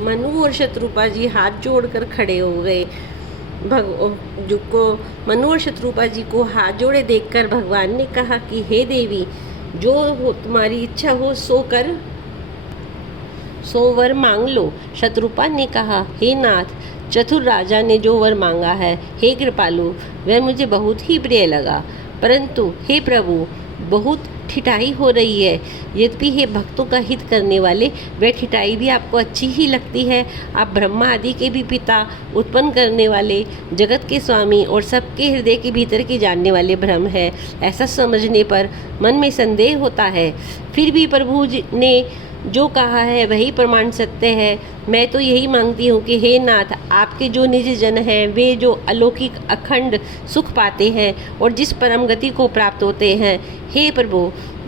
मनु और शत्रुपा जी हाथ जोड़कर खड़े हो गए। मनु और शत्रुपा जी को हाथ जोड़े देखकर भगवान ने कहा कि हे देवी, जो हो तुम्हारी इच्छा हो सो वर मांग लो। शत्रुपा ने कहा, हे नाथ, चतुर राजा ने जो वर मांगा है, हे कृपालु, वह मुझे बहुत ही प्रिय लगा। परंतु हे प्रभु, बहुत ठिठाई हो रही है। यद्यपि हे भक्तों का हित करने वाले, वह ठिठाई भी आपको अच्छी ही लगती है। आप ब्रह्मा आदि के भी पिता, उत्पन्न करने वाले, जगत के स्वामी और सबके हृदय के भीतर के जानने वाले ब्रह्म है। ऐसा समझने पर मन में संदेह होता है। फिर भी प्रभु जी ने जो कहा है वही प्रमाण सत्य है। मैं तो यही मांगती हूँ कि हे नाथ, आपके जो निज जन हैं, वे जो अलौकिक अखंड सुख पाते हैं और जिस परम गति को प्राप्त होते हैं, हे प्रभु,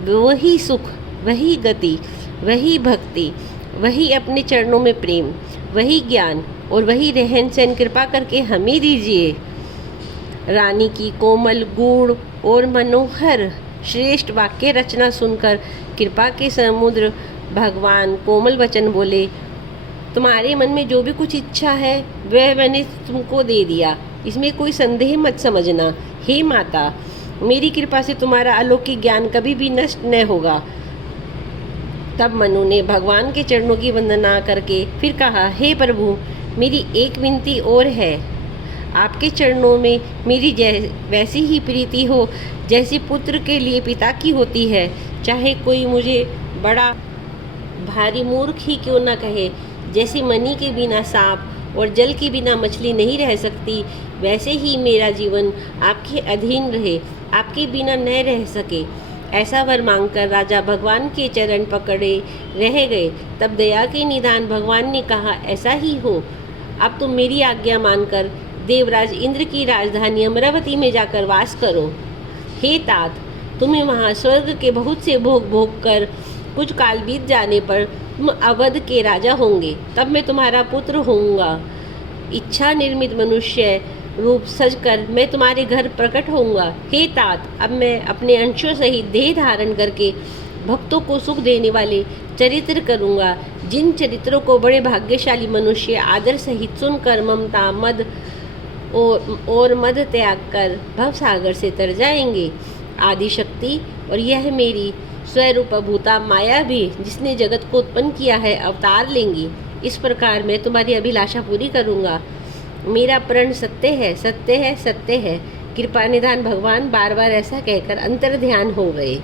वही सुख, वही गति, वही भक्ति, वही अपने चरणों में प्रेम, वही ज्ञान और वही रहन सहन कृपा करके हमें दीजिए। रानी की कोमल, गूढ़ और मनोहर श्रेष्ठ वाक्य रचना सुनकर कृपा के समुद्र भगवान कोमल वचन बोले, तुम्हारे मन में जो भी कुछ इच्छा है वह मैंने तुमको दे दिया, इसमें कोई संदेह मत समझना। हे माता, मेरी कृपा से तुम्हारा अलौकिक ज्ञान कभी भी नष्ट न होगा। तब मनु ने भगवान के चरणों की वंदना करके फिर कहा, हे प्रभु, मेरी एक विनती और है। आपके चरणों में मेरी वैसी ही प्रीति हो जैसी पुत्र के लिए पिता की होती है। चाहे कोई मुझे बड़ा भारी मूर्ख ही क्यों न कहे, जैसे मणि के बिना सांप और जल के बिना मछली नहीं रह सकती, वैसे ही मेरा जीवन आपके अधीन रहे, आपके बिना न रह सके। ऐसा वर मांगकर राजा भगवान के चरण पकड़े रह गए। तब दया के निधान भगवान ने कहा, ऐसा ही हो। अब तुम मेरी आज्ञा मानकर देवराज इंद्र की राजधानी अमरावती में जाकर वास करो। हे तात, तुम्हें वहाँ स्वर्ग के बहुत से भोग भोग कर कुछ काल बीत जाने पर तुम अवध के राजा होंगे। तब मैं तुम्हारा पुत्र होऊंगा। इच्छा निर्मित मनुष्य रूप सजकर मैं तुम्हारे घर प्रकट होऊंगा। हे तात, अब मैं अपने अंशों सहित देह धारण करके भक्तों को सुख देने वाले चरित्र करूंगा, जिन चरित्रों को बड़े भाग्यशाली मनुष्य आदर सहित सुनकर ममता, मद और मद त्याग कर भवसागर से तर जाएंगे। आदि शक्ति और यह मेरी स्वरूप भूता माया भी, जिसने जगत को उत्पन्न किया है, अवतार लेंगी। इस प्रकार मैं तुम्हारी अभिलाषा पूरी करूंगा। मेरा प्रण सत्य है, सत्य है, सत्य है। कृपा निधान भगवान बार बार ऐसा कहकर अंतर ध्यान हो गए।